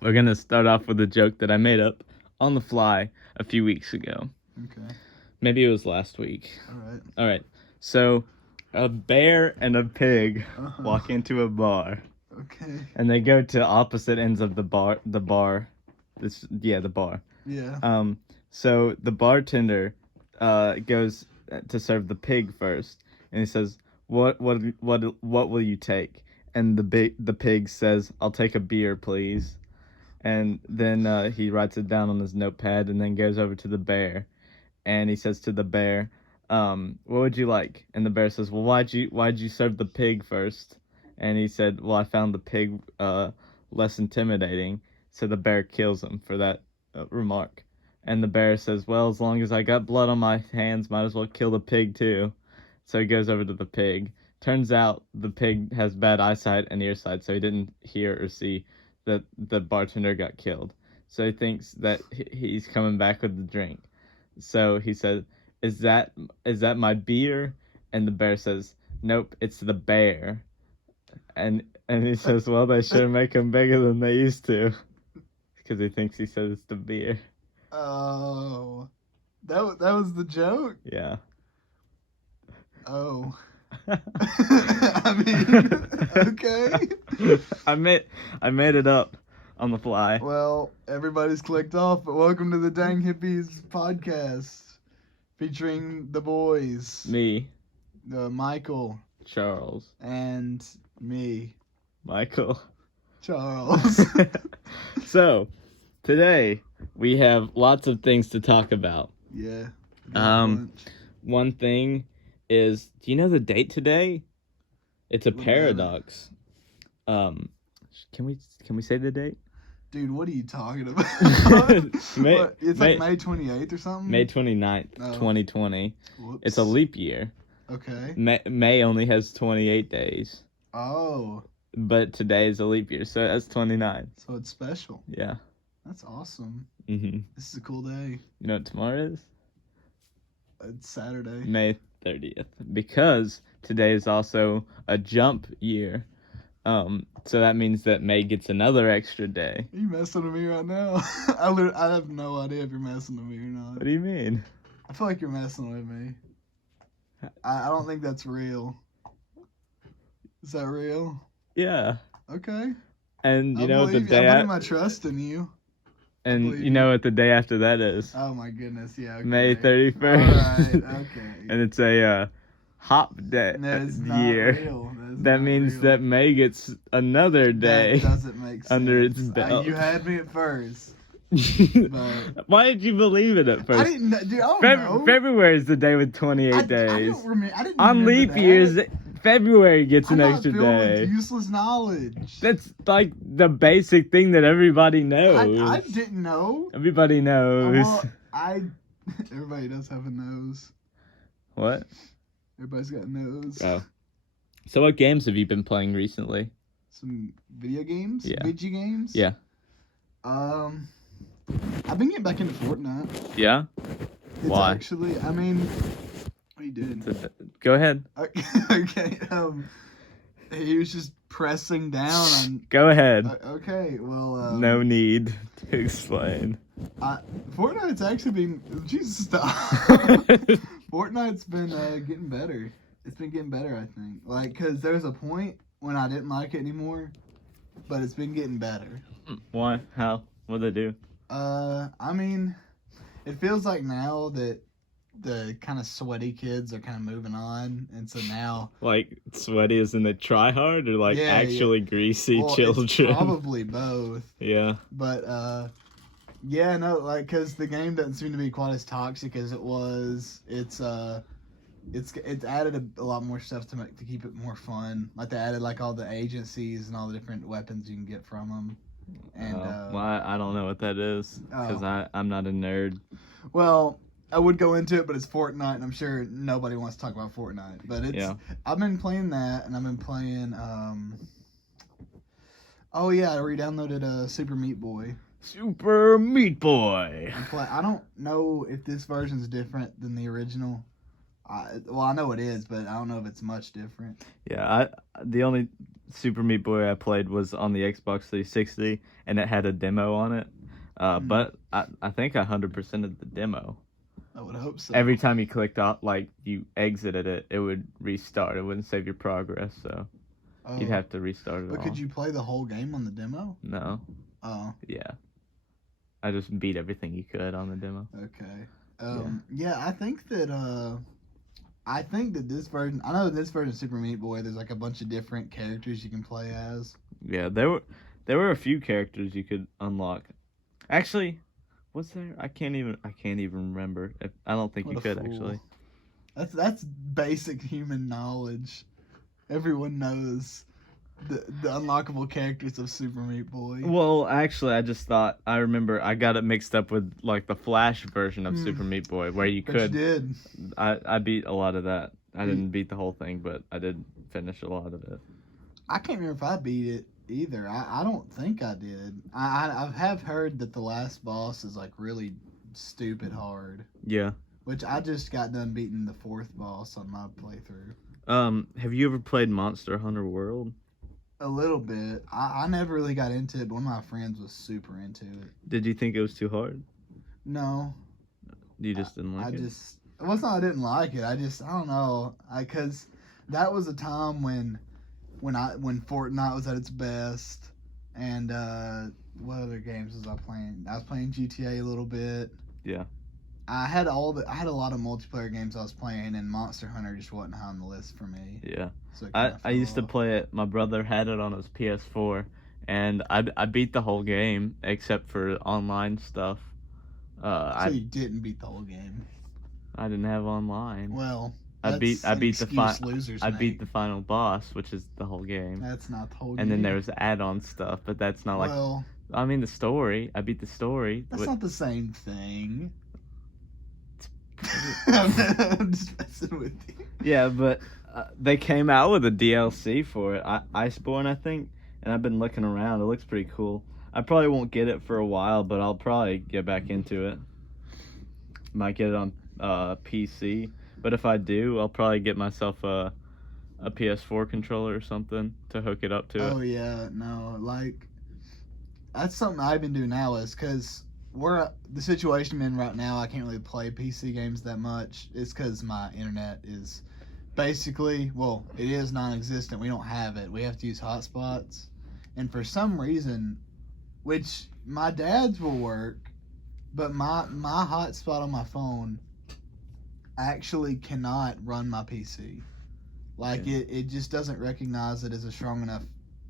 We're going to start off with a joke that I made up on the fly a few weeks ago. Okay. Maybe it was last week. All right. So, a bear and a pig walk into a bar. Okay. And they go to opposite ends of the bar. The bar. Yeah. So the bartender goes to serve the pig first, and he says, What will you take?" And the pig says, "I'll take a beer, please." And then he writes it down on his notepad, and then goes over to the bear, and he says to the bear, "What would you like?" And the bear says, "Well, why'd you serve the pig first?" And he said, "Well, I found the pig less intimidating." So the bear kills him for that remark. And the bear says, "Well, as long as I got blood on my hands, might as well kill the pig too." So he goes over to the pig. Turns out the pig has bad eyesight and earsight, so he didn't hear or see that the bartender got killed. So he thinks that he's coming back with the drink. So he said, is that my beer?" And the bear says, "Nope, it's the bear." And he says, "Well, they should make them bigger than they used to," because he thinks he says it's the beer. Oh, that was the joke? Yeah. Oh. I mean, okay. I made it up on the fly. Well, everybody's clicked off, but welcome to the Dang Hippies podcast, featuring the boys. Me. Michael. Charles. And me. Michael. Charles. So, today we have lots of things to talk about. Yeah. One thing is, do you know the date today? It's a paradox. Can we say the date? Dude, what are you talking about? It's like May 28th or something? May 29th, 2020. Whoops. It's a leap year. Okay. May only has 28 days. Oh. But today is a leap year, so that's 29. So it's special. Yeah. That's awesome. Mm-hmm. This is a cool day. You know what tomorrow is? It's Saturday. May 30th. Because today is also a jump year. So that means that May gets another extra day. Are you messing with me right now? I have no idea if you're messing with me or not. What do you mean? I feel like you're messing with me. I don't think that's real. Is that real? Yeah. Okay. And you know what the day I'm putting my trust in you. And you know what the day after that is? Oh my goodness, yeah. Okay. May 31st. Alright, okay. And it's a hop day year. Real. That means real. that May gets another day. That doesn't make sense. Under its belt. You had me at first. But why did you believe it at first? I didn't know, dude. I don't know. February is the day with 28 days. I don't remember. I didn't On leap that. years, February gets an extra I'm not day. with useless knowledge. That's like the basic thing that everybody knows. I didn't know. Everybody knows. Everybody does have a nose. What? Everybody's got a nose. Oh. So what games have you been playing recently? Some video games? Yeah. Video games? Yeah. I've been getting back into Fortnite. Yeah? Why? Actually, I mean, what are you doing? Go ahead. Okay. He was just pressing down on. Go ahead. Okay. Well. No need to explain. Fortnite's actually been. Jesus, stop. Fortnite's been getting better. It's been getting better, I think. Like, cause there's a point when I didn't like it anymore, but it's been getting better. Why? How? What'd they do? I mean, it feels like now that the kind of sweaty kids are kind of moving on, and so now like sweaty as in they try hard, or like actually greasy children? It's probably both. Yeah. But yeah, no, like because the game doesn't seem to be quite as toxic as it was. It's added a lot more stuff to keep it more fun. Like they added like all the agencies and all the different weapons you can get from them. And well, I don't know what that is because I'm not a nerd. Well, I would go into it, but it's Fortnite, and I'm sure nobody wants to talk about Fortnite. But I've been playing that, and I've been playing. Oh yeah, I re-downloaded Super Meat Boy. Super Meat Boy. I don't know if this version's different than the original. I know it is, but I don't know if it's much different. Yeah, the only Super Meat Boy I played was on the Xbox 360, and it had a demo on it. But I think I 100%ed the demo. I would hope so. Every time you clicked off, like you exited it, it would restart. It wouldn't save your progress, so you'd have to restart it. But could you play the whole game on the demo? No. Oh. Yeah. I just beat everything you could on the demo. Okay. Yeah, I think that this version. I know this version of Super Meat Boy. There's like a bunch of different characters you can play as. Yeah, there were a few characters you could unlock. Actually, was there? I can't even remember. I don't think you could actually. That's basic human knowledge. Everyone knows the unlockable characters of Super Meat Boy. Well, actually, I remember I got it mixed up with like the Flash version of Super Meat Boy, where you could. You did. I beat a lot of that. I didn't beat the whole thing, but I did finish a lot of it. I can't remember if I beat it either. I don't think I did. I have heard that the last boss is like really stupid hard. Yeah. Which I just got done beating the 4th boss on my playthrough. Have you ever played Monster Hunter World? A little bit. I never really got into it, but one of my friends was super into it. Did you think it was too hard? No. You just didn't like it? It wasn't I didn't like it. I don't know. Because that was a time when Fortnite was at its best. And what other games was I playing? I was playing GTA a little bit. Yeah. I had a lot of multiplayer games I was playing, and Monster Hunter just wasn't high on the list for me. Yeah. So I used to play it. My brother had it on his PS4, and I beat the whole game except for online stuff. You didn't beat the whole game. I didn't have online. Well, I beat the losers beat the final boss, which is the whole game. That's not the whole game. And then there was add-on stuff, but that's not like. Well, I mean the story. I beat the story. That's not the same thing. I'm just messing with you. Yeah, but they came out with a DLC for it, Iceborne, I think, and I've been looking around. It looks pretty cool. I probably won't get it for a while, but I'll probably get back into it. Might get it on PC, but if I do, I'll probably get myself a PS4 controller or something to hook it up to it. Oh yeah, no, like that's something I've been doing now is because the situation I'm in right now, I can't really play PC games that much. It's because my internet is basically, it is non-existent. We don't have it. We have to use hotspots. And for some reason, which my dad's will work, but my hotspot on my phone actually cannot run my PC. Like, it just doesn't recognize it as a strong enough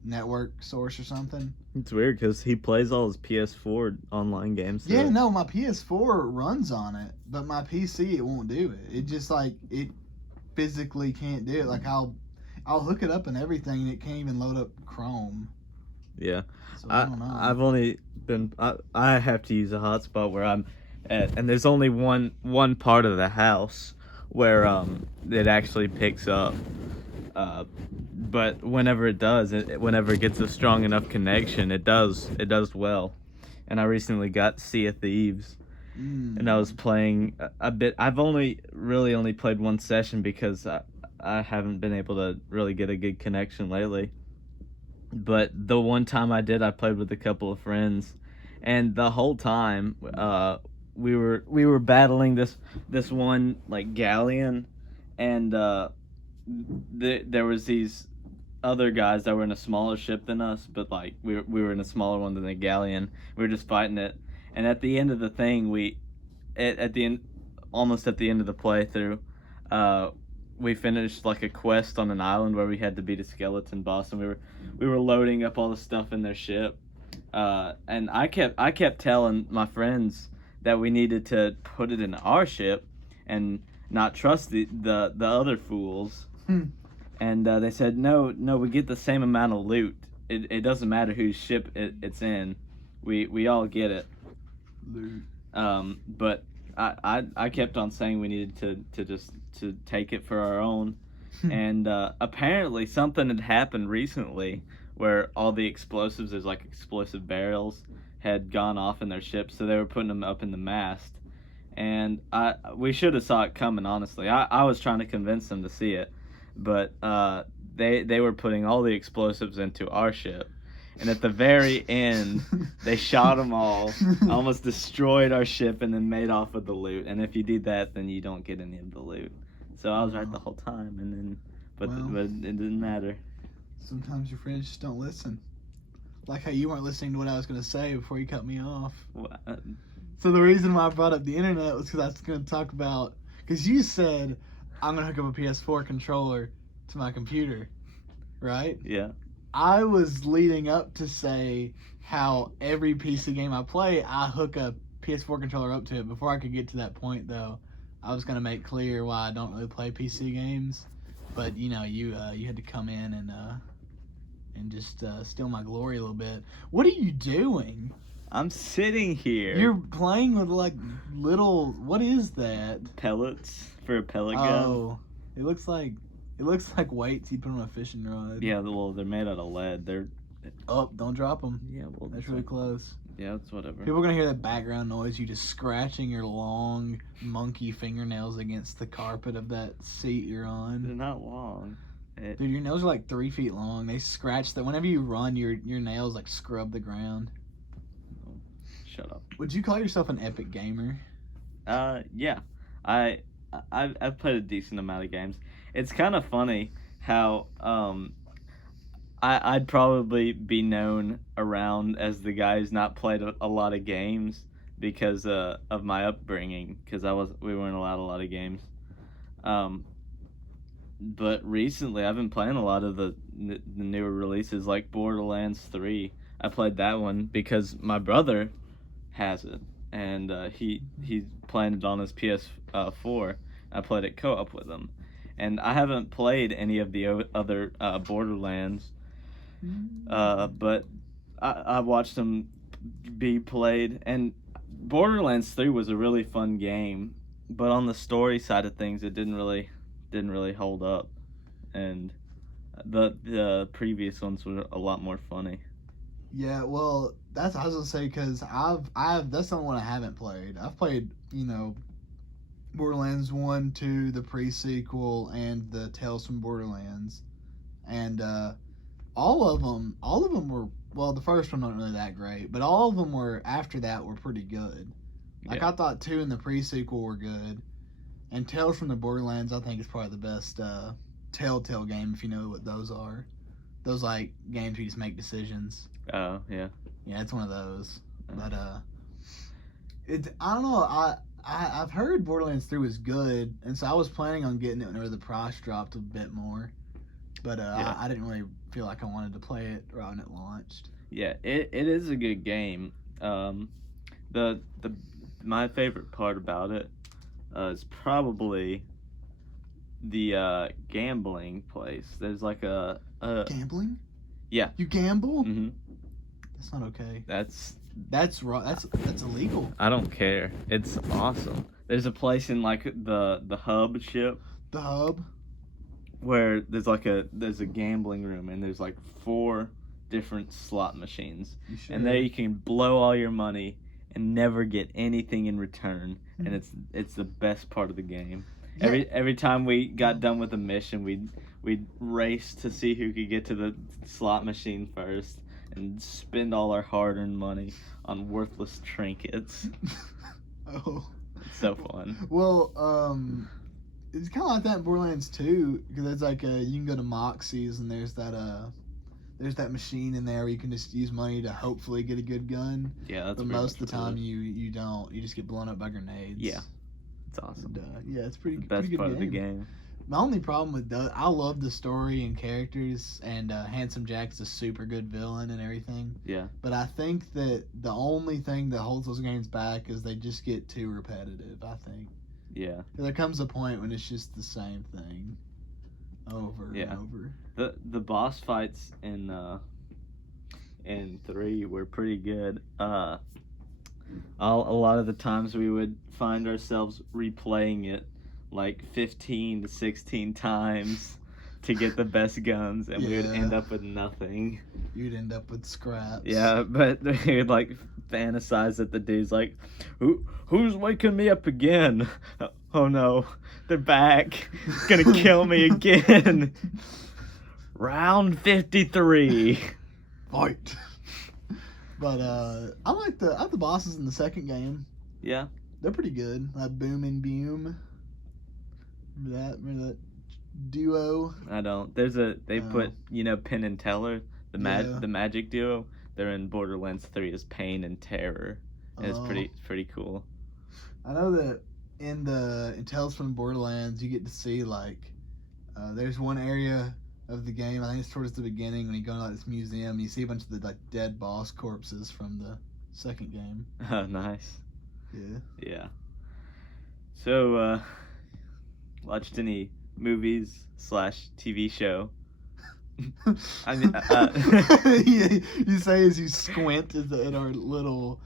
network source or something. It's weird because he plays all his PS4 online games. Yeah, no, my PS4 runs on it, but my PC, it won't do it. It just, like, it physically can't do it. Like, I'll hook it up and everything, and it can't even load up Chrome. Yeah. So, I don't know. I've only been... I have to use a hotspot where I'm at, and there's only one part of the house where it actually picks up. But whenever it does, whenever it gets a strong enough connection, it does well. And I recently got Sea of Thieves, and I was playing a bit. I've only played one session because I haven't been able to really get a good connection lately. But the one time I did, I played with a couple of friends, and the whole time we were battling this one like galleon, and there was these other guys that were in a smaller ship than us, but like we were in a smaller one than the galleon. We were just fighting it, and at the end of the thing, almost at the end of the playthrough, we finished like a quest on an island where we had to beat a skeleton boss, and we were loading up all the stuff in their ship, and I kept telling my friends that we needed to put it in our ship and not trust the other fools. And they said no, we get the same amount of loot. It doesn't matter whose ship it's in, we all get it. Loot. But I kept on saying we needed to take it for our own. And apparently something had happened recently where all the explosives, there's like explosive barrels, had gone off in their ship, so they were putting them up in the mast. and we should have saw it coming. Honestly, I was trying to convince them to see it, but they were putting all the explosives into our ship, and at the very end, they shot them all, almost destroyed our ship, and then made off with the loot. And if you do that, then you don't get any of the loot. So I was right the whole time, and then but it didn't matter. Sometimes your friends just don't listen. Like how you weren't listening to what I was going to say before you cut me off. What? So the reason why I brought up the internet was because I was going to talk about... Because you said, I'm going to hook up a PS4 controller to my computer, right? Yeah. I was leading up to say how every PC game I play, I hook a PS4 controller up to it. Before I could get to that point, though, I was going to make clear why I don't really play PC games. But, you know, you had to come in and just steal my glory a little bit. What are you doing? I'm sitting here. You're playing with like little. What is that? Pellets for a pellet gun. Oh, it looks like weights you put on a fishing rod. Yeah, well, they're made out of lead. They're. Oh, don't drop them. Yeah, well, that's really close. Yeah, it's whatever. People are gonna hear that background noise. You just scratching your long monkey fingernails against the carpet of that seat you're on. They're not long. Dude, your nails are like 3 feet long. They scratch that. Whenever you run, your nails like scrub the ground. Oh, shut up. Would you call yourself an epic gamer? Yeah. I've played a decent amount of games. It's kind of funny how I'd probably be known around as the guy who's not played a lot of games because of my upbringing. Because we weren't allowed a lot of games. But recently, I've been playing a lot of the newer releases, like Borderlands 3. I played that one because my brother has it, and he's playing it on his PS4. I played it co-op with him, and I haven't played any of the other Borderlands, but I watched them be played, and Borderlands 3 was a really fun game, but on the story side of things, it didn't really hold up, and the previous ones were a lot more funny. Yeah, well, that's what I was gonna say, because that's the only one I haven't played. I've played, you know, Borderlands 1, 2, the pre-sequel, and the Tales from Borderlands, and all of them were, well, the first one wasn't really that great, but all of them were after that were pretty good. Like, Yeah. I thought 2 and the pre-sequel were good. And Tales from the Borderlands, I think, is probably the best Telltale game, if you know what those are. Those, like, games where you just make decisions. Oh, yeah. Yeah, it's one of those. But, I don't know, I've heard Borderlands 3 was good, and so I was planning on getting it whenever the price dropped a bit more. But I didn't really feel like I wanted to play it right when it launched. Yeah, it is a good game. My favorite part about it is probably the gambling place. There's like a Gambling? Yeah. You gamble? Mm-hmm. That's not okay. That's wrong. That's illegal. I don't care. It's awesome. There's a place in like the hub ship. The hub? Where there's a gambling room, and there's like 4 different slot machines, and there you can blow all your money and never get anything in return, and it's the best part of the game. Yeah. Every time we got done with a mission, we'd race to see who could get to the slot machine first and spend all our hard-earned money on worthless trinkets. Oh, it's so fun. Well, it's kind of like that in Borderlands 2, because it's like you can go to Moxie's, and there's that machine in there where you can just use money to hopefully get a good gun. Yeah, that's. But most of the time you don't. You just get blown up by grenades. Yeah, it's awesome. And, yeah, it's pretty. The best pretty good part of the game. My only problem with I love the story and characters, and Handsome Jack's a super good villain and everything. Yeah. But I think that the only thing that holds those games back is they just get too repetitive, I think. Yeah. There comes a point when it's just the same thing over and over. The boss fights in 3 were pretty good. A lot of the times we would find ourselves replaying it like 15 to 16 times to get the best guns, and we would Yeah. end up with nothing. You'd end up with scraps. Yeah, but he would like fantasize that the dude's like, who's waking me up again? Oh no, they're back. It's gonna kill me again. Round 53. Fight. But I like the bosses in the second game. Yeah. They're pretty good. Like Boom and Boom. Remember that duo? I don't. They put Penn and Teller, the magic duo. They're in Borderlands 3 as Pain and Terror. And it's pretty cool. I know that in Tales from Borderlands you get to see like there's one area of the game, I think it's towards the beginning, when you go to like this museum and you see a bunch of the like dead boss corpses from the second game. Oh, nice. Yeah. Yeah. So, watched any movies / TV show? I mean, Yeah, you say as you squint at our little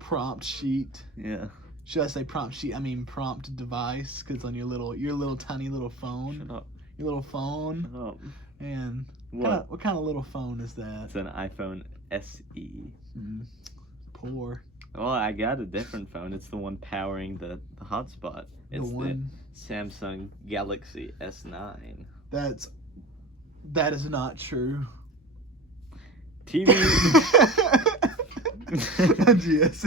prompt sheet. Yeah. Should I say prompt sheet? I mean prompt device, because on your little tiny little phone. Shut up. Your little phone. Shut up. Man, What? what kind of little phone is that? It's an iPhone SE. Poor. Well, I got a different phone. It's the one powering the hotspot. It's the Samsung Galaxy S9. That is not true. TV. Yes.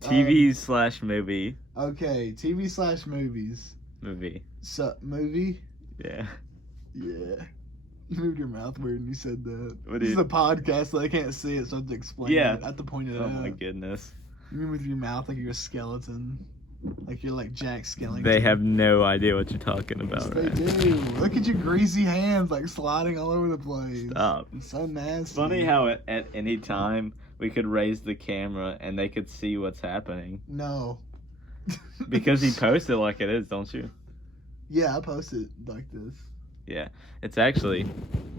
TV / movie. Okay, TV / movies. Movie. So, movie? Yeah. Yeah. You moved your mouth weird when you said that. What This is is a podcast, so they can't see it, so I have to explain Yeah. it. I have to point it Oh out. my goodness. You move with your mouth like you're a skeleton. Like you're like Jack Skellington. They have no idea what you're talking Yes, about, they right? do. Look at your greasy hands like sliding all over the place. Stop. It's so nasty. It's funny how at any time we could raise the camera and they could see what's happening. No. Because you post it like it is, don't you? Yeah, I post it like this. Yeah. It's actually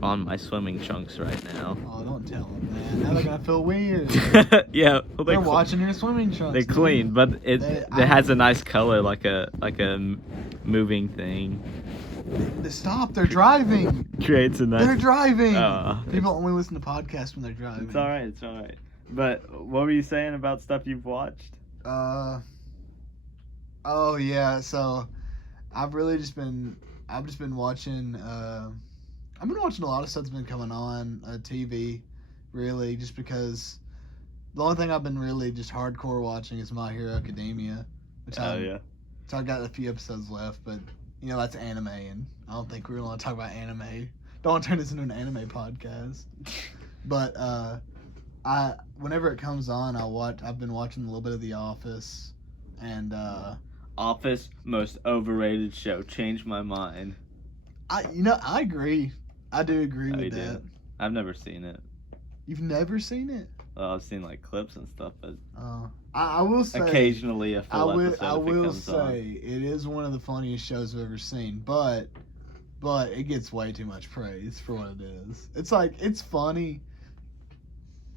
on my swimming trunks right now. Oh, don't tell them, man. Now they're gonna feel weird. Yeah. Well, They're watching your swimming trunks. They're dude. clean, but it I- has a nice color, like a moving thing. Stop! They're driving. Creates a nice. They're driving. Oh, People only listen to podcasts when they're driving. It's all right. It's all right. But what were you saying about stuff you've watched? Oh yeah. So, I've just been watching. I've been watching a lot of stuff that's been coming on TV, really, just because the only thing I've been really just hardcore watching is My Hero Academia, which Yeah. So I've got a few episodes left, but that's anime, and I don't think we really want to talk about anime. Don't want to turn this into an anime podcast. But whenever it comes on, I've been watching a little bit of The Office, and Office, most overrated show. Changed my mind. I agree. I do agree Oh, with you that. did? I've never seen it. You've never seen it? Well, I've seen like clips and stuff, but I will say occasionally a full episode I if it will comes on. say it is one of the funniest shows I've ever seen, but it gets way too much praise for what it is. It's like, it's funny,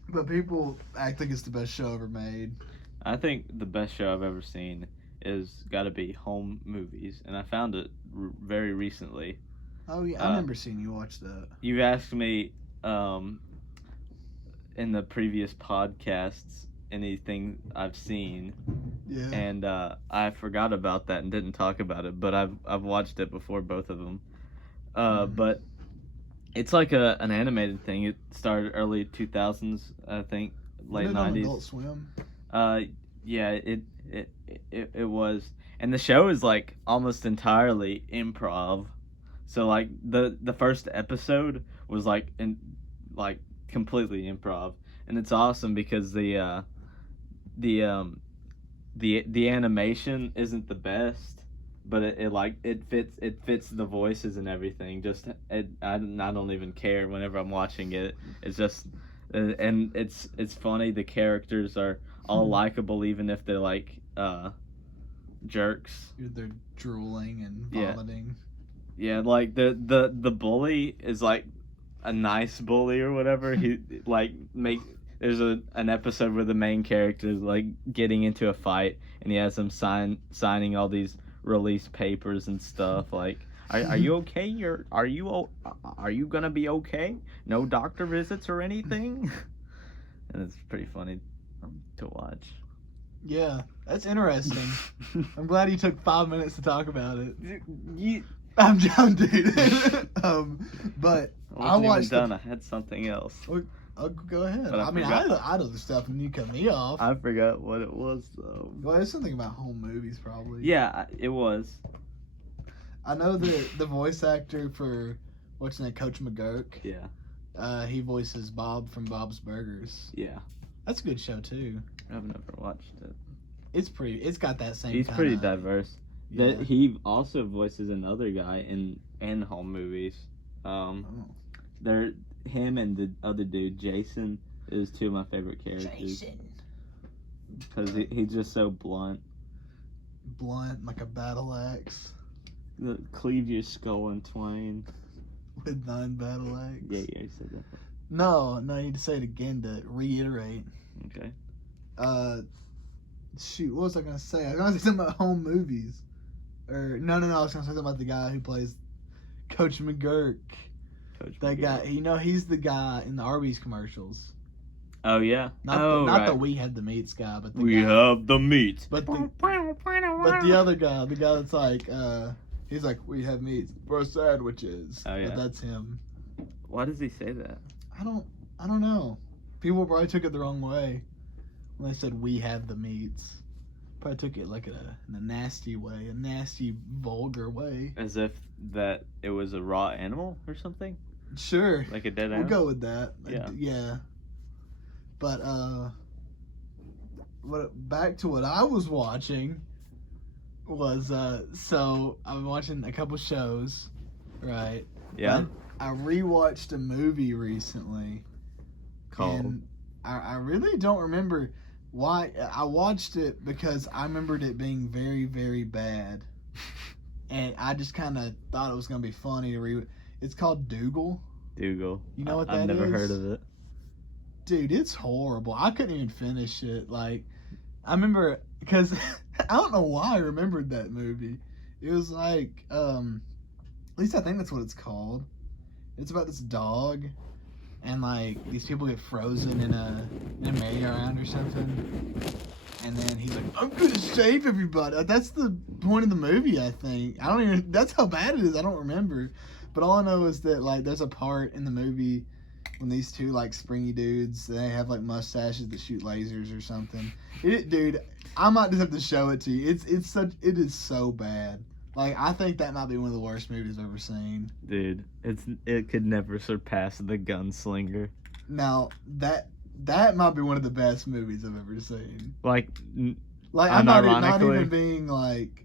but people act like it's the best show ever made. I think the best show I've ever seen is got to be Home Movies, and I found it very recently. Oh yeah, I remember seeing you watch that. You asked me in the previous podcasts anything I've seen, Yeah. and I forgot about that and didn't talk about it, but I've watched it before, both of them. But it's like an animated thing. It started early 2000s, I think, late Wasn't it on 90s. Adult Swim? Yeah, it was, and the show is like almost entirely improv. So like the first episode was like completely improv, and it's awesome because the animation isn't the best, but it fits the voices and everything. I don't even care whenever I'm watching it. It's just and it's funny. The characters are all likable, even if they're like jerks. They're drooling and vomiting. Yeah, like the bully is like a nice bully or whatever. He there's an episode where the main character is like getting into a fight, and he has them signing all these release papers and stuff like, Are you okay? Are you gonna be okay? No doctor visits or anything? And it's pretty funny to watch. Yeah, that's interesting. I'm glad you took 5 minutes to talk about it. You, I'm John, dude. But I wasn't even watched. done. I had something else. I'll go ahead. But I mean, forgot. I had other stuff, and you cut me off. I forgot what it was though. Well, it's something about home movies, probably. Yeah, it was. I know the voice actor for what's his name, Coach McGurk. Yeah. He voices Bob from Bob's Burgers. Yeah. That's a good show too. I've never watched it. It's got that same. He's pretty diverse. Yeah. He also voices another guy in home movies. They're him and the other dude, Jason, is two of my favorite characters. Jason. Because he's just so blunt. Blunt like a battle axe. Cleave your skull in twain. With 9 battle axe. Yeah, you said that. No, you need to say it again to reiterate. Okay. Shoot, what was I gonna say? I was gonna say something about home movies. Or no, I was gonna say something about the guy who plays Coach McGurk. That guy, he's the guy in the Arby's commercials. Oh yeah. Not the we had the meats guy, but the we guy, have the meat. But the other guy, the guy that's like, he's like, we have meats for sandwiches. Oh yeah. But that's him. Why does he say that? I don't know. People probably took it the wrong way when they said we have the meats. Probably took it like in a nasty way, a nasty, vulgar way. As if that it was a raw animal or something? Sure. Like a dead We'll animal? go with that. Yeah. Yeah. But back to what I was watching was so I've been watching a couple shows, right? Yeah. I rewatched a movie recently. Called? And I really don't remember why. I watched it because I remembered it being very, very bad. And I just kind of thought it was going to be funny to It's called Dougal. Dougal. You know what that I've never is? heard of it. Dude, it's horrible. I couldn't even finish it. Like, I remember, because I don't know why I remembered that movie. It was like, at least I think that's what it's called. It's about this dog, and like these people get frozen in a merry-go-round or something, and then he's like, "I'm gonna save everybody." That's the point of the movie, I think. I don't even. That's how bad it is. I don't remember, but all I know is that like there's a part in the movie when these two like springy dudes, they have like mustaches that shoot lasers or something. Dude, I might just have to show it to you. It is so bad. Like, I think that might be one of the worst movies I've ever seen. Dude, it could never surpass The Gunslinger. Now, that might be one of the best movies I've ever seen. Like I'm not even being like,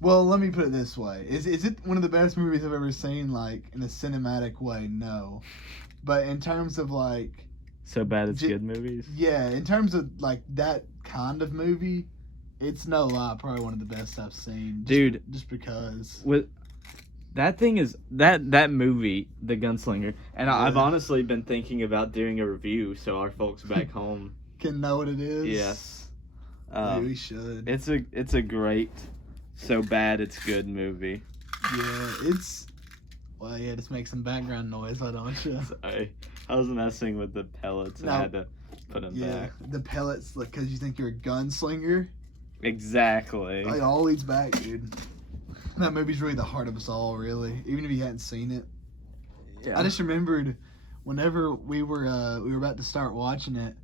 well, let me put it this way. Is it one of the best movies I've ever seen, like, in a cinematic way? No. But in terms of, like... So bad it's good movies? Yeah, in terms of, like, that kind of movie... It's no lie, probably one of the best I've seen. Dude. Just because. That thing is, that movie, The Gunslinger, and Yeah. I've honestly been thinking about doing a review so our folks back home can know what it is. Yes. We should. It's a great, so bad it's good movie. Yeah, well, yeah, just make some background noise, why don't you? Sorry. I was messing with the pellets and I had to put them back. The pellets, like, because you think you're a gunslinger. Exactly. It all leads back, dude. That movie's really the heart of us all, really. Even if you hadn't seen it. Yeah. I just remembered whenever we were about to start watching it,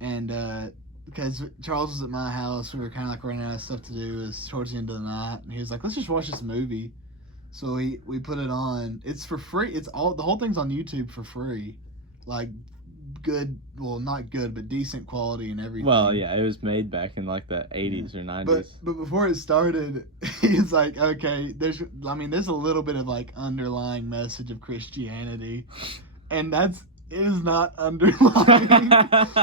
and because Charles was at my house, we were kind of like running out of stuff to do. It was towards the end of the night, and he was like, "Let's just watch this movie." So we put it on. It's for free. The whole thing's on YouTube for free, like good. Well, not good, but decent quality and everything. Well, yeah, it was made back in like the 80s or 90s. But before it started, he's like, okay, there's a little bit of like underlying message of Christianity, and it is not underlying.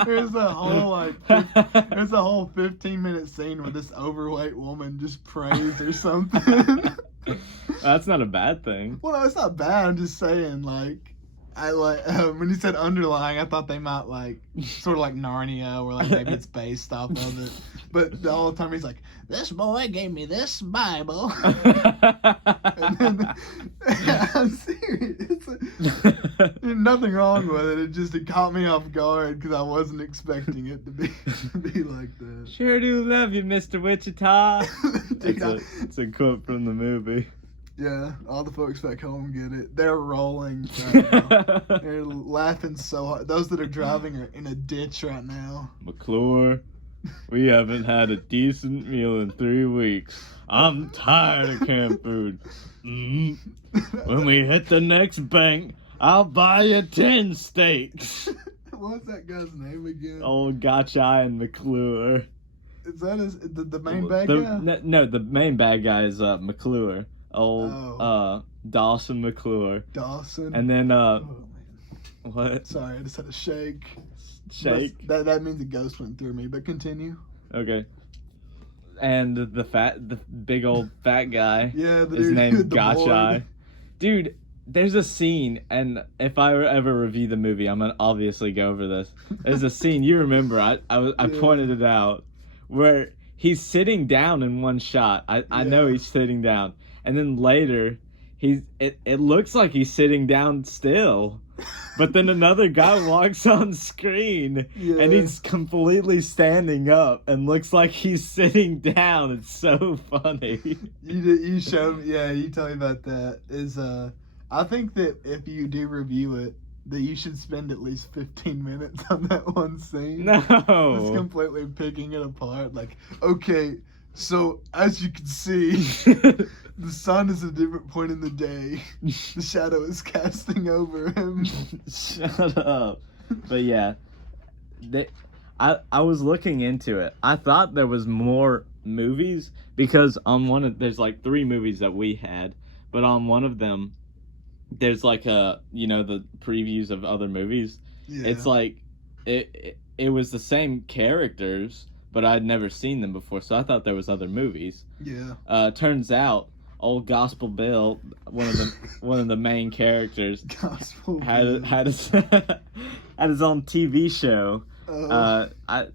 There's a whole 15-minute scene where this overweight woman just prays or something. That's not a bad thing. Well, no, it's not bad. I'm just saying, like, I like when you said underlying, I thought they might like sort of like Narnia, or like maybe it's based off of it. But the whole time he's like, "This boy gave me this Bible," and then I'm serious. There's nothing wrong with it. It caught me off guard because I wasn't expecting it to be like that. Sure do love you, Mr. Wichita. Dude, It's a quote from the movie. Yeah, all the folks back home get it. They're rolling right now. They're laughing so hard. Those that are driving are in a ditch right now. McClure, we haven't had a decent meal in 3 weeks. I'm tired of canned food. When we hit the next bank, I'll buy you 10 steaks. What's that guy's name again? Old Gotcha and McClure. Is that the main bad guy? No, the main bad guy is McClure. Dawson McClure. Dawson. And then Oh, man. what? Sorry, I just had a shake. Shake. That means a ghost went through me. But continue. Okay. And the big old fat guy. Yeah, the is dude named with the Gotcha. board. Dude, there's a scene, and if I ever review the movie, I'm gonna obviously go over this. There's a scene, you remember, I pointed it out, where he's sitting down in one shot. I know he's sitting down. And then later, it looks like he's sitting down still. But then another guy walks on screen, and he's completely standing up and looks like he's sitting down. It's so funny. You showed me, you tell me about that. I think that if you do review it, that you should spend at least 15 minutes on that one scene. No. Just completely picking it apart. Like, okay, so as you can see, the sun is a different point in the day. The shadow is casting over him. Shut up. But yeah, I was looking into it. I thought there was more movies because on there's like 3 movies that we had, but on one of them, there's like the previews of other movies. Yeah. It's like it was the same characters, but I'd never seen them before, so I thought there was other movies. Yeah. Turns out old Gospel Bill, one of the main characters, had his own TV show.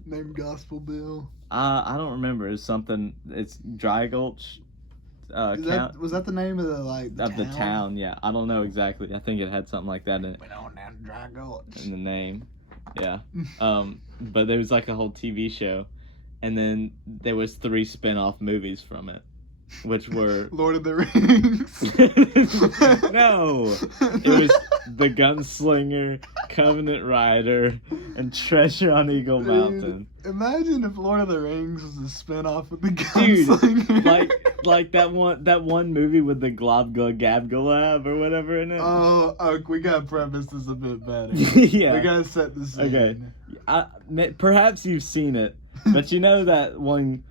Named Gospel Bill. I don't remember. It's Dry Gulch. Was that the name of the town? Yeah, I don't know exactly. I think it had something like that in it. Went on down to Dry Gulch. In the name, yeah. But there was like a whole TV show, and then there was 3 spin-off movies from it, which were Lord of the Rings. No, it was The Gunslinger, Covenant Rider, and Treasure on Eagle Mountain. Imagine if Lord of the Rings was a spin-off of The Gunslinger. Dude, like that one movie with the Globgalab or whatever in it. Oh, we gotta preface this a bit better. Yeah, we gotta set this scene. Okay, perhaps you've seen it, but you know that one.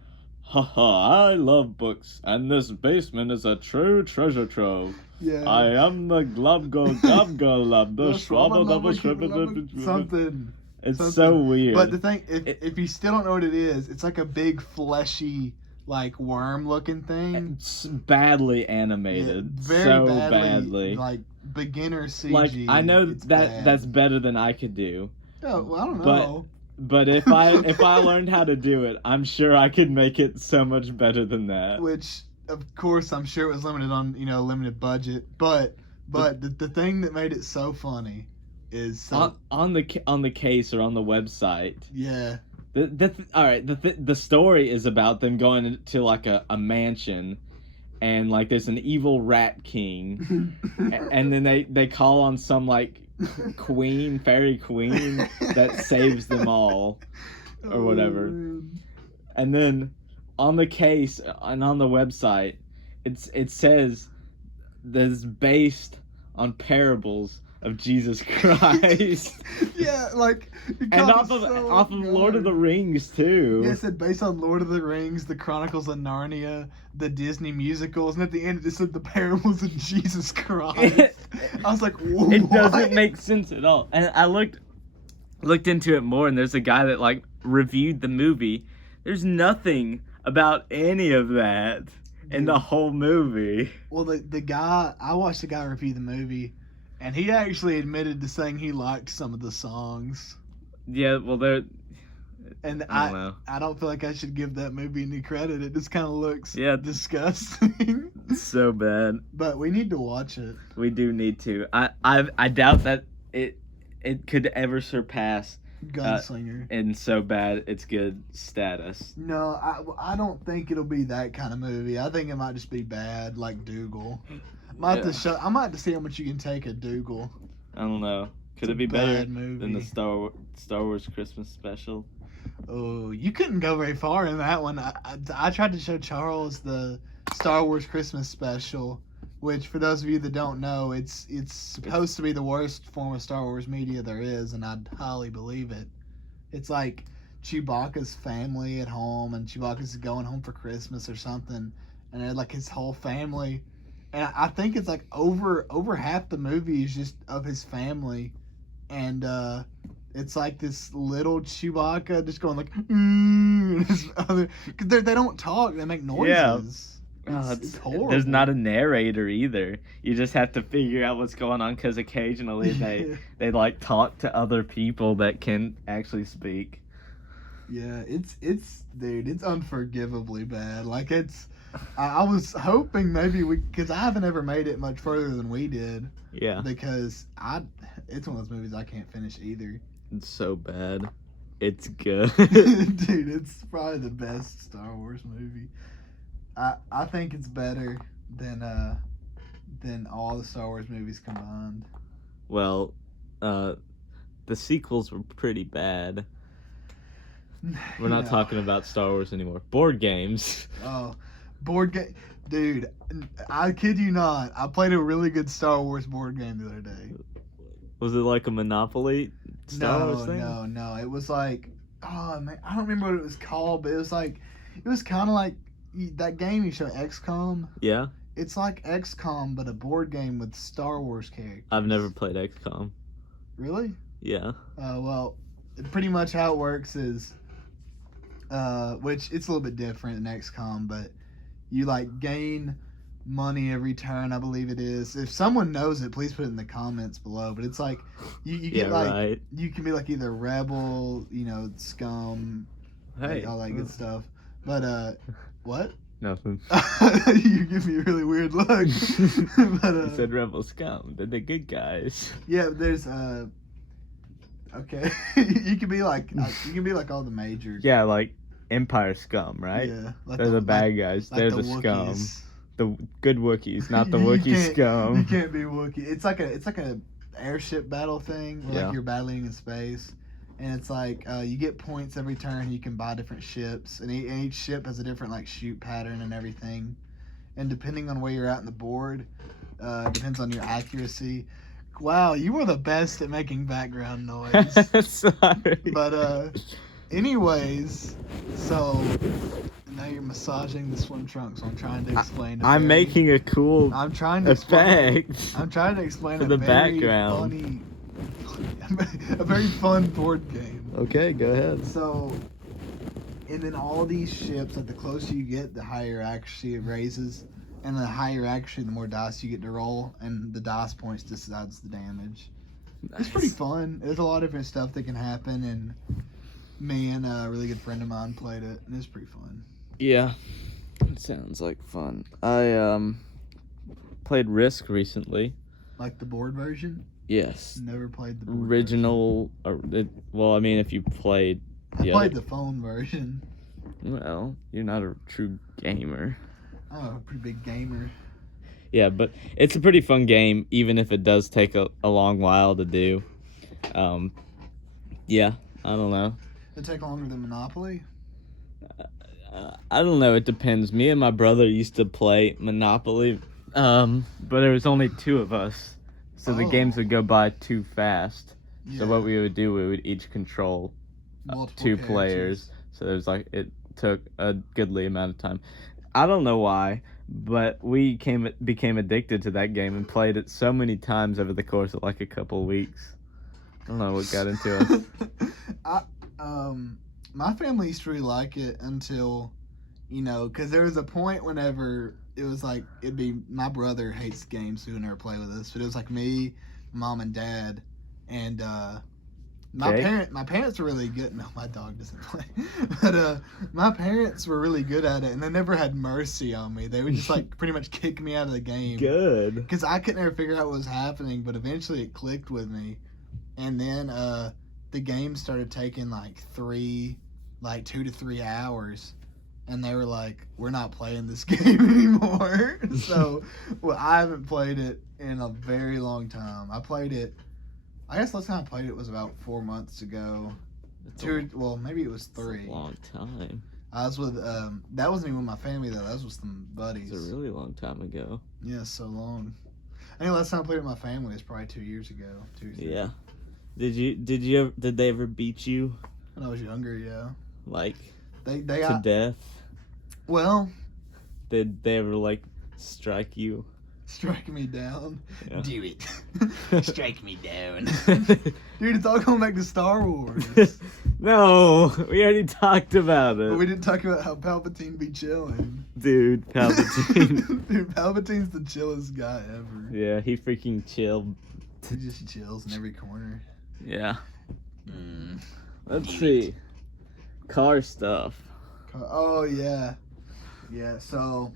Haha, I love books, and this basement is a true treasure trove. Yeah. I am the Globgalab, the Schwabba. Something. It's so weird. But the thing, if you still don't know what it is, it's like a big fleshy, like worm-looking thing. It's badly animated. Yeah, very so badly. Like beginner CG. Like I know that's better than I could do. Oh, well, I don't know. But if I learned how to do it, I'm sure I could make it so much better than that. Which, of course, I'm sure it was limited on limited budget. But the thing that made it so funny is on the case or on the website. Yeah. All right. The story is about them going into like a mansion, and like there's an evil rat king, and then they call on some like fairy queen that saves them all or whatever. And then on the case and on the website it says that it's based on parables of Jesus Christ. Yeah, like and off of Lord of the Rings too. Yeah, it said based on Lord of the Rings, the Chronicles of Narnia, the Disney musicals, and at the end it just said the parables of Jesus Christ. I was like, what? It doesn't make sense at all. And I looked into it more, and there's a guy that like reviewed the movie. There's nothing about any of that in the whole movie. Well, the guy, I watched the guy review the movie, And he actually admitted to saying he liked some of the songs. Yeah, well, they're. And I don't know. I don't feel like I should give that movie any credit. It just kind of looks Yeah. disgusting. It's so bad. But we need to watch it. We do need to. I doubt that it could ever surpass Gunslinger. in so bad it's good status. No, I don't think it'll be that kind of movie. I think it might just be bad, like Dougal. I might have to see how much you can take a Dougal. I don't know. Could It's it be a better bad movie. than the Star Wars Christmas special? Oh, you couldn't go very far in that one. I tried to show Charles the Star Wars Christmas special, which for those of you that don't know, it's supposed to be the worst form of Star Wars media there is, and I'd highly believe it. It's like Chewbacca's family at home, and Chewbacca's going home for Christmas or something, and they're like his whole family, and I think it's like over half the movie is just of his family, and it's like this little Chewbacca just going like, and his other, cause they don't talk, they make noises. Yeah. It's horrible. There's not a narrator either. You just have to figure out what's going on because occasionally they like talk to other people that can actually speak. Yeah, it's dude, it's unforgivably bad. Like I was hoping maybe because I haven't ever made it much further than we did. Yeah. Because it's one of those movies I can't finish either. It's so bad. It's good. Dude, it's probably the best Star Wars movie. I think it's better than all the Star Wars movies combined. Well, the sequels were pretty bad. We're not talking about Star Wars anymore. Board games. Oh, board game. Dude, I kid you not. I played a really good Star Wars board game the other day. Was it like a Monopoly Star Wars thing? No. It was like, oh man, I don't remember what it was called, but it was kind of like that game you show, XCOM. Yeah. It's like XCOM, but a board game with Star Wars characters. I've never played XCOM. Really? Yeah. Well, pretty much how it works is, which it's a little bit different than XCOM, but you like gain money every turn, I believe it is. If someone knows it, please put it in the comments below. But it's like you get right. You can be like either rebel, scum, Hey, all that good stuff. But what? Nothing. You give me a really weird look. But You said rebel scum. They're the good guys. yeah, there's okay. You can be like all the major. Yeah, like Empire scum, right? Yeah, like They're the bad guys. like They're the the scum. Wookiees. The good Wookiees, not the You Wookiee can't- scum. You can't be Wookiee. It's like a airship battle thing where Yeah. like you're battling in space, and it's like you get points every turn. You can buy different ships, and each ship has a different like shoot pattern and everything. And depending on where you're at in the board, depends on your accuracy. Wow, you were the best at making background noise. Sorry. But anyways, so now you're massaging the swim trunk, so I'm trying to explain. I'm making a cool I'm trying to explain. effect. I'm trying to explain For a the very background. a very fun board game. Okay, go ahead. So, and then all these ships, like the closer you get, the higher accuracy it raises, and the higher accuracy, the more dice you get to roll, and the dice points decides the damage. It's pretty fun. There's a lot of different stuff that can happen, and me and a really good friend of mine played it, and it's pretty fun. Yeah, it sounds like fun. I played Risk recently. Like the board version? Yes. Never played the board Original. Well, I mean, if you played. version. I played the phone version. Well, you're not a true gamer. I'm a pretty big gamer. Yeah, but it's a pretty fun game, even if it does take a long while to do. Yeah, I don't know. It take longer than Monopoly? I don't know. It depends. Me and my brother used to play Monopoly, but there was only two of us, so the games would go by too fast. Yeah. So what we would do, we would each control Multiple two characters. players. So there's like it took a goodly amount of time. I don't know why, but we became addicted to that game and played it so many times over the course of like a couple of weeks. I don't know what got into us. My family used to really like it until, because there was a point whenever it was like, it'd be, my brother hates games, so he would never play with us, but it was like me, mom and dad, and Okay. my parents were really good. No, my dog doesn't play, but my parents were really good at it, and they never had mercy on me. They would just like pretty much kick me out of the game Good. because I couldn't ever figure out what was happening. But eventually, it clicked with me, and then the game started taking like 2 to 3 hours. And they were like, "We're not playing this game anymore." So, well, I haven't played it in a very long time. I played it. I guess last time I played it was about 4 months ago. Well, maybe it was 3. A long time. I was with that wasn't even with my family though. That was with some buddies. It's a really long time ago. Yeah, so long. I think last time I played with my family was probably 2 years ago. 2 3. Yeah. Did they ever beat you When I was younger, yeah. like They to got death? well, Did they ever like strike you? strike me down. Yeah. Do it. Strike me down. Dude, it's all going back to Star Wars. No, we already talked about But it. we didn't talk about how Palpatine be chilling. Dude, Palpatine. Dude, Palpatine's the chillest guy ever. Yeah, he freaking chilled. He just chills in every corner. Yeah. Let's see. Car stuff. Oh, yeah. Yeah, so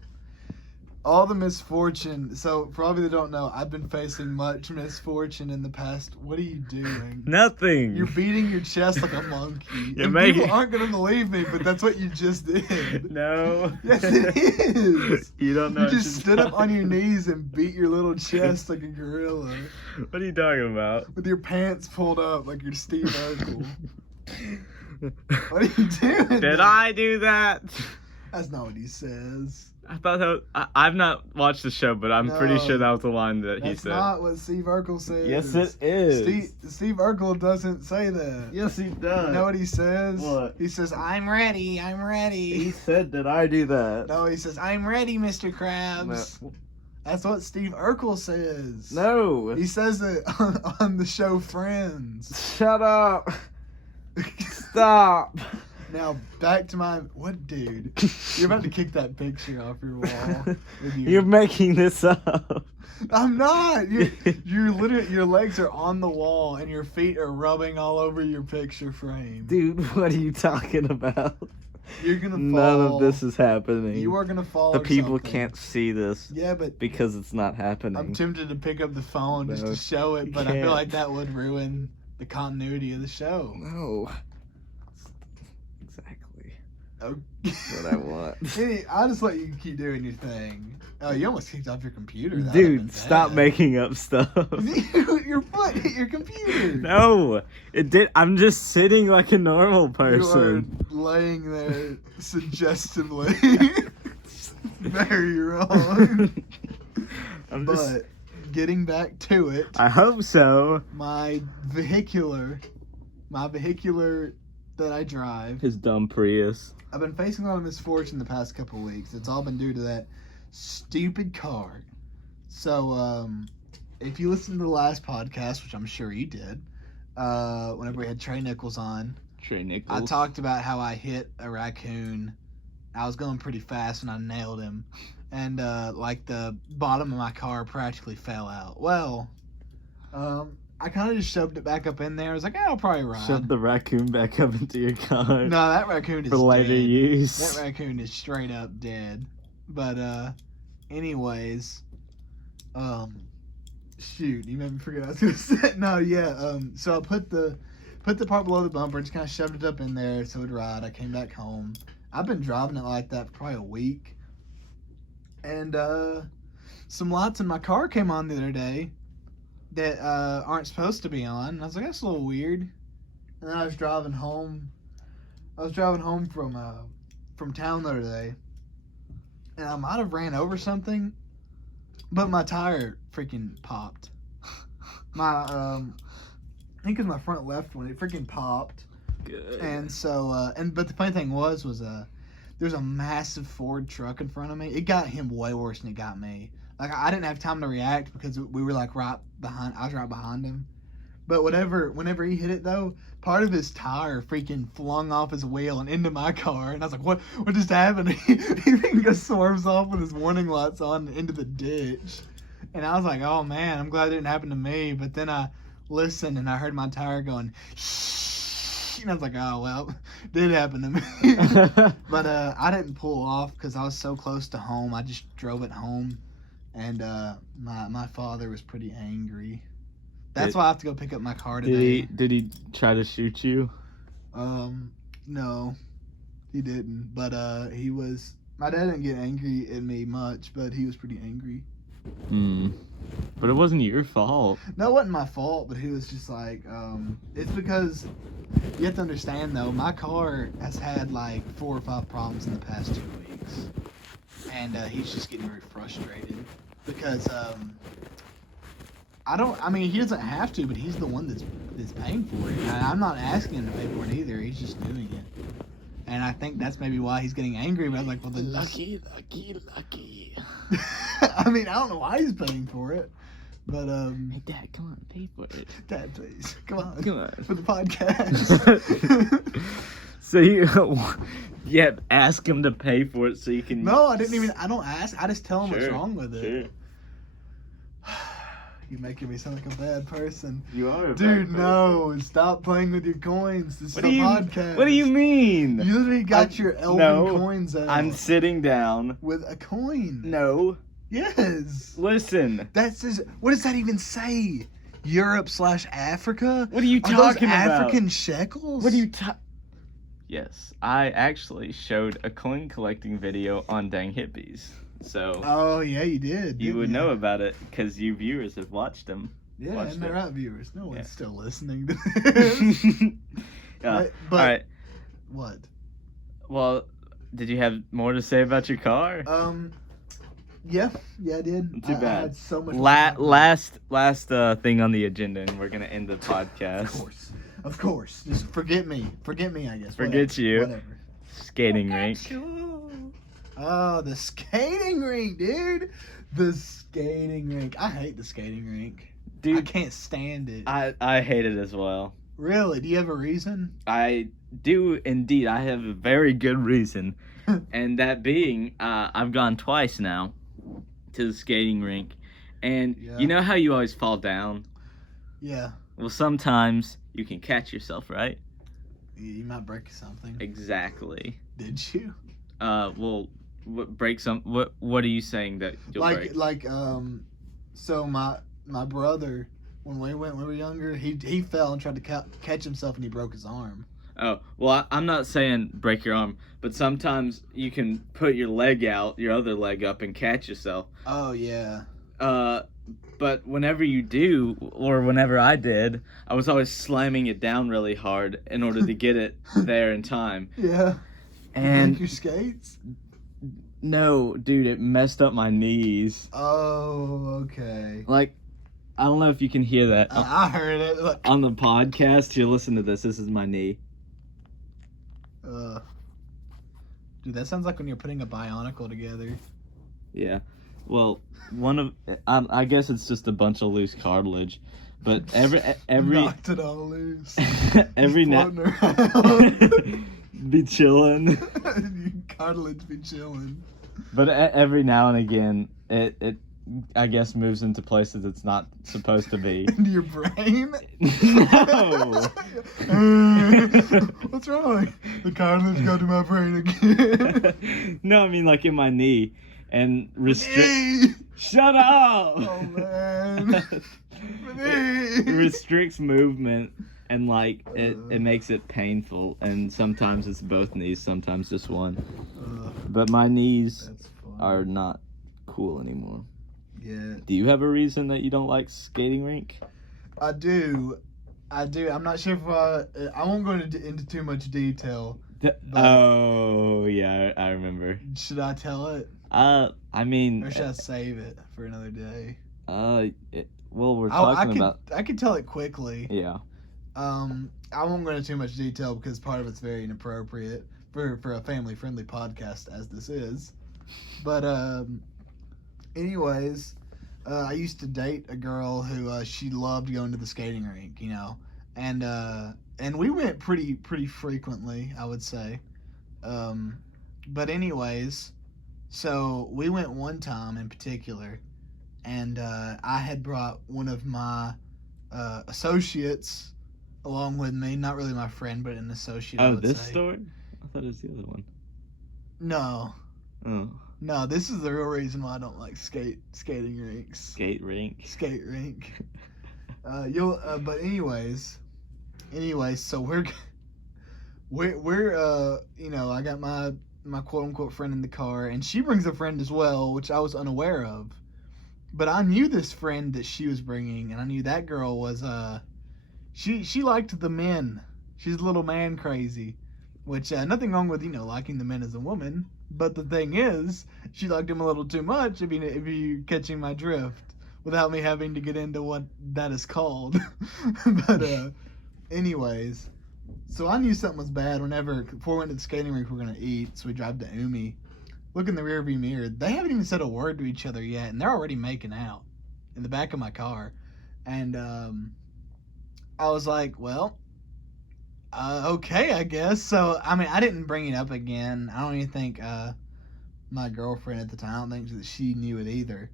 all the misfortune. So, for all of you that don't know, I've been facing much misfortune in the past. What are you doing? Nothing. You're beating your chest like a monkey. You're And making- people aren't going to believe me, but that's what you just did. No. Yes, it is. You don't know. You what just you're stood up on your talking- knees and beat your little chest like a gorilla. What are you talking about? With your pants pulled up like you're Steve Urkel. What are you doing? Did I do that? That's not what he says. I thought I've not watched the show, but I'm pretty No. sure that was the line that he That's said. not what Steve Urkel says. Yes, it is. Steve Urkel doesn't say that. Yes, he does. You know what he says? What? He says, "I'm ready, I'm He ready." said, "Did I do that?" No, he says, "I'm ready, Mr. Krabs." No. That's what Steve Urkel says. No. He says it on the show Friends. Shut up. Stop. Now back to what, dude? You're about to kick that picture off your wall. with your- You're making this up. I'm not. You're literally, your legs are on the wall and your feet are rubbing all over your picture frame. Dude, what are you talking about? You're gonna fall. None of this is happening. You are gonna fall. The or people something. can't see this Yeah, but because it's not happening. I'm tempted to pick up the phone just No, to show it, you but I feel can't. like that would ruin the continuity of the show. No. Exactly Oh. what I want. I'll just let you keep doing your thing. Oh, you almost kicked off your computer. That would've Dude, been stop bad. making up stuff. Your foot hit your computer. No, it did. I'm just sitting like a normal You person. are laying there suggestively. Very wrong. I'm just. But getting back to it, I hope so. my vehicular that I drive, His dumb Prius. I've been facing a lot of misfortune the past couple of weeks. It's all been due to that stupid car. So, if you listened to the last podcast, which I'm sure you did, whenever we had Trey Nichols on, Trey Nichols. I talked about how I hit a raccoon. I was going pretty fast and I nailed him. And, like, the bottom of my car practically fell out. Well, I kind of just shoved it back up in there. I was like, I'll probably ride. Shove the raccoon back up into your car. No, that raccoon is for later dead. use. That raccoon is straight up dead. But, anyways, shoot, you made me forget what I was gonna say. No, yeah, so I put the part below the bumper, just kind of shoved it up in there so it would ride. I came back home. I've been driving it like that for probably a week. And, some lights in my car came on the other day that, aren't supposed to be on. And I was like, that's a little weird. And then I was driving home. From town the other day. And I might have ran over something, but my tire freaking popped. I think it was my front left one. It freaking popped. Good. And so, but the funny thing was there's a massive Ford truck in front of me. It got him way worse than it got me. Like, I didn't have time to react because we were like I was right behind him. But whenever he hit it though, part of his tire freaking flung off his wheel and into my car, and I was like, "What just happened?" He freaking just swerves off with his warning lights on into the ditch, And I was like, oh man, I'm glad it didn't happen to me. But then I listened and I heard my tire going, shh, and I was like, oh well, it did happen to me. But I didn't pull off because I was so close to home. I just drove it home, and my father was pretty angry. That's why I have to go pick up my car today. Did he try to shoot you? No, he didn't. But he was. My dad didn't get angry at me much, but he was pretty angry. But it wasn't your fault. No, it wasn't my fault, but he was just like, it's because you have to understand though, my car has had like 4 or 5 problems in the past 2 weeks, and he's just getting very frustrated because he doesn't have to, but he's the one that's paying for it, and I'm not asking him to pay for it either. He's just doing it, and I think that's maybe why he's getting angry. But I was like, well, then Lucky. I mean, I don't know why he's paying for it, but Hey, Dad, come on, pay for it. Dad, please, come on For the podcast. So you ask him to pay for it so you can. No, I don't ask. I just tell him what's wrong with it. Sure. You're making me sound like a bad person. You are a bad Dude, person. no, stop playing with your coins. This is a podcast. What do you mean? You literally got your elven coins out. I'm sitting down. With a coin. No. Yes. Listen. That says, what does that even say? Europe/Africa? What are you Are talking those about? African shekels? What are you Yes, I actually showed a coin collecting video on Dang Hippies. So. Oh, yeah, you did. You would know about it because you viewers have watched them. Yeah, and they're not viewers. No one's still listening to this. Yeah. But all right. What? Well, did you have more to say about your car? Yeah, I did. Too bad. I had so much. Last thing on the agenda, and we're gonna end the podcast. Of course. Just forget me, I guess. Forget you. Whatever. Skating rink. Oh, the skating rink, dude. The skating rink. I hate the skating rink. Dude, I can't stand it. I hate it as well. Really? Do you have a reason? I do indeed. I have a very good reason. And that being, I've gone twice now to the skating rink. And you know how you always fall down? Yeah. Well, sometimes you can catch yourself, right? You might break something. Exactly. Did you? Well, what are you saying that you'll break? So my brother, when we were younger, he fell and tried to catch himself and he broke his arm. Oh, well, I'm not saying break your arm, but sometimes you can put your leg out, your other leg up, and catch yourself. Oh, yeah. But whenever you do, or whenever I did, I was always slamming it down really hard in order to get it there in time. Yeah. And break your skates? No, dude, it messed up my knees. Oh, okay. Like, I don't know if you can hear that. I heard it. Look. On the podcast, you listen to this. This is my knee. Dude, that sounds like when you're putting a bionicle together. Yeah. Well, I guess it's just a bunch of loose cartilage, but every knocked it all loose. every now be chilling. Cartilage be chilling. But every now and again, it I guess moves into places it's not supposed to be. Into your brain? No. What's wrong? The cartilage got to my brain again. No, I mean like in my knee and restrict. Shut up. Oh man. It restricts movement and like it makes it painful, and sometimes it's both knees, sometimes just one. But my knees are not cool anymore. Yeah. Do you have a reason that you don't like skating rink? I do. I'm not sure if I won't go into too much detail. Oh yeah, I remember. Should I tell it? I mean. Or should I save it for another day? Well, we're talking about. I could tell it quickly. Yeah. I won't go into too much detail because part of it's very inappropriate for a family-friendly podcast as this is. But anyways, I used to date a girl who she loved going to the skating rink, you know, and we went pretty frequently, I would say. But anyways, so we went one time in particular, and I had brought one of my associates along with me. Not really my friend, but an associate. I Oh, would this say. story? I thought it was the other one. No, Oh, no. This is the real reason why I don't like skating rinks. skate rink. Skate rink. But anyways, so we're you know, I got my quote unquote friend in the car, and she brings a friend as well, which I was unaware of. But I knew this friend that she was bringing, and I knew that girl was she liked the men. She's a little man crazy, which nothing wrong with, you know, liking the men as a woman. But the thing is, she liked him a little too much. If you're catching my drift, without me having to get into what that is called. But anyways, so I knew something was bad before we went to the skating rink. We were gonna eat, so we drive to Umi. Look in the rearview mirror. They haven't even said a word to each other yet, and they're already making out in the back of my car. And I was like, well, okay, I guess. So, I mean, I didn't bring it up again. I don't even think my girlfriend at the time, I don't think that she knew it either.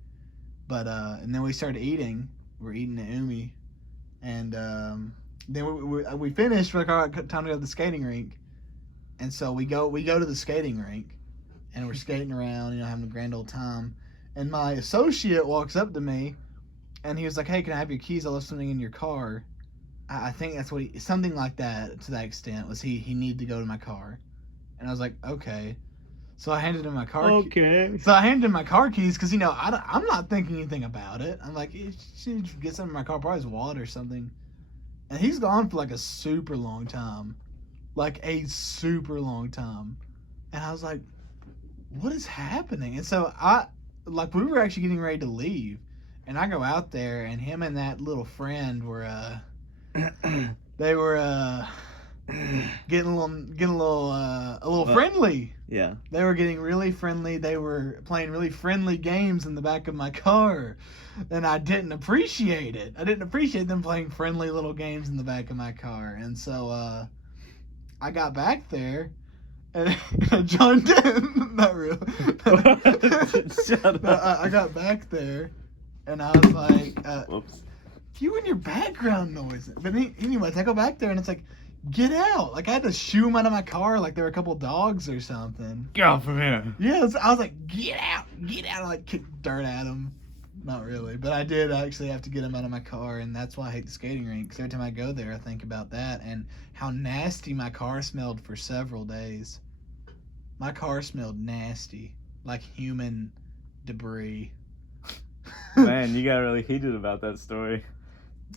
But, and then we started eating. We're eating at Umi. And then we finished. We're like, all right, time to go to the skating rink. And so we go to the skating rink. And we're skating around, you know, having a grand old time. And my associate walks up to me. And he was like, hey, can I have your keys? I left something in your car. I think that's what something like that, to that extent, was he needed to go to my car. And I was like, okay. So I handed him my car keys. So I handed him my car keys because, you know, I'm not thinking anything about it. I'm like, she get something in my car, probably his wallet or something. And he's gone for like a super long time. Like a super long time. And I was like, what is happening? And so we were actually getting ready to leave. And I go out there, and him and that little friend were, they were getting a little friendly. Yeah. They were getting really friendly. They were playing really friendly games in the back of my car, and I didn't appreciate it. I didn't appreciate them playing friendly little games in the back of my car. And so I got back there, and I joined in. Not really. Shut up. I got back there, and I was like, whoops. You and your background noise. But anyways, I go back there and it's like, get out. Like I had to shoo him out of my car like there were a couple dogs or something. Get off from here. Yeah, I was like, get out. I like kicked dirt at him. Not really, but I did actually have to get him out of my car, and that's why I hate the skating rink. Because every time I go there, I think about that and how nasty my car smelled for several days. My car smelled nasty, like human debris. Man, you got really heated about that story.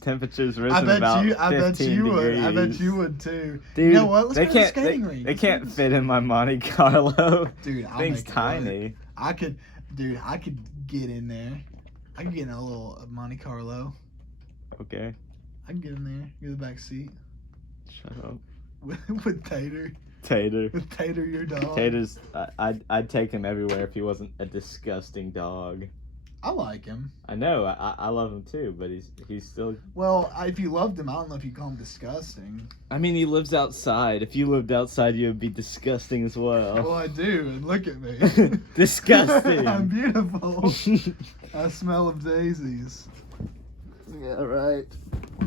Temperatures risen I bet about you 15 would. degrees. I bet you would too. Dude, you know what? Let's go to the skating rink. They can't fit in my Monte Carlo. Dude, I'll Thing's make it tiny. work. I could get in there. I could get in a little Monte Carlo. Okay. I can get in there. Get the back seat. Shut up. With Tater. Tater. With Tater, your dog. Tater's. I'd take him everywhere if he wasn't a disgusting dog. I like him. I know. I love him too, but he's still. Well, if you loved him, I don't know if you call him disgusting. I mean, he lives outside. If you lived outside, you would be disgusting as well. Well, I do, and look at me. Disgusting. I'm beautiful. I smell of daisies. Yeah, right.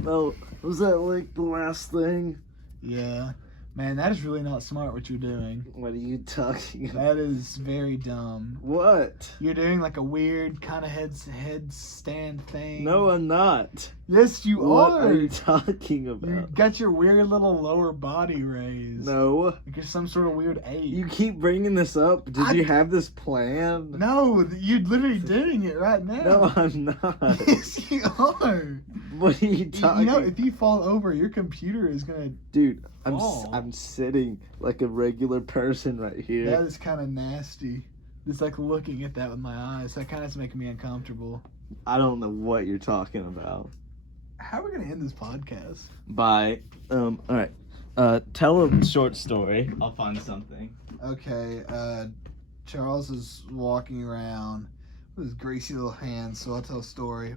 Well, was that like the last thing? Yeah. Man, that is really not smart what you're doing. What are you talking about? That is very dumb. What? You're doing like a weird kind of headstand thing. No, I'm not. Yes, you What are. are you talking You about? got your weird little lower body raised. No. Like you're some sort of weird ape. You keep bringing this up. Did you have this planned? No, you're literally doing it right now. No, I'm not. Yes, you are. What are you talking? You know, if you fall over, your computer is gonna. Dude, fall. I'm sitting like a regular person right here. That is kind of nasty. It's like looking at that with my eyes. That kind of is making me uncomfortable. I don't know what you're talking about. How are we gonna end this podcast? Bye. All right. Tell a short story. I'll find something. Okay, Charles is walking around with his greasy little hands, so I'll tell a story.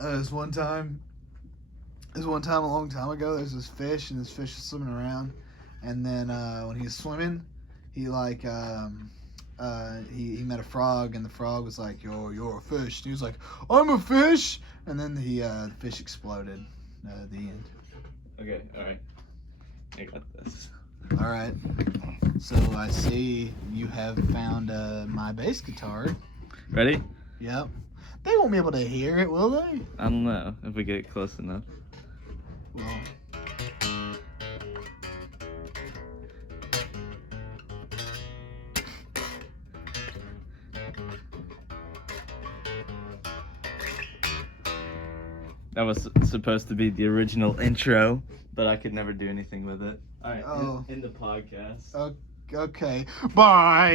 There's one time a long time ago, there's this fish, and this fish is swimming around, and then when he's swimming, he like he met a frog, and the frog was like, you're a fish. And he was like, I'm a fish. And then the fish exploded. The end. Okay, all right. I got this. All right. So I see you have found my bass guitar. Ready? Yep. They won't be able to hear it, will they? I don't know if we get close enough. Well. That was supposed to be the original intro, but I could never do anything with it. All right, Oh. in the podcast. Okay. Bye.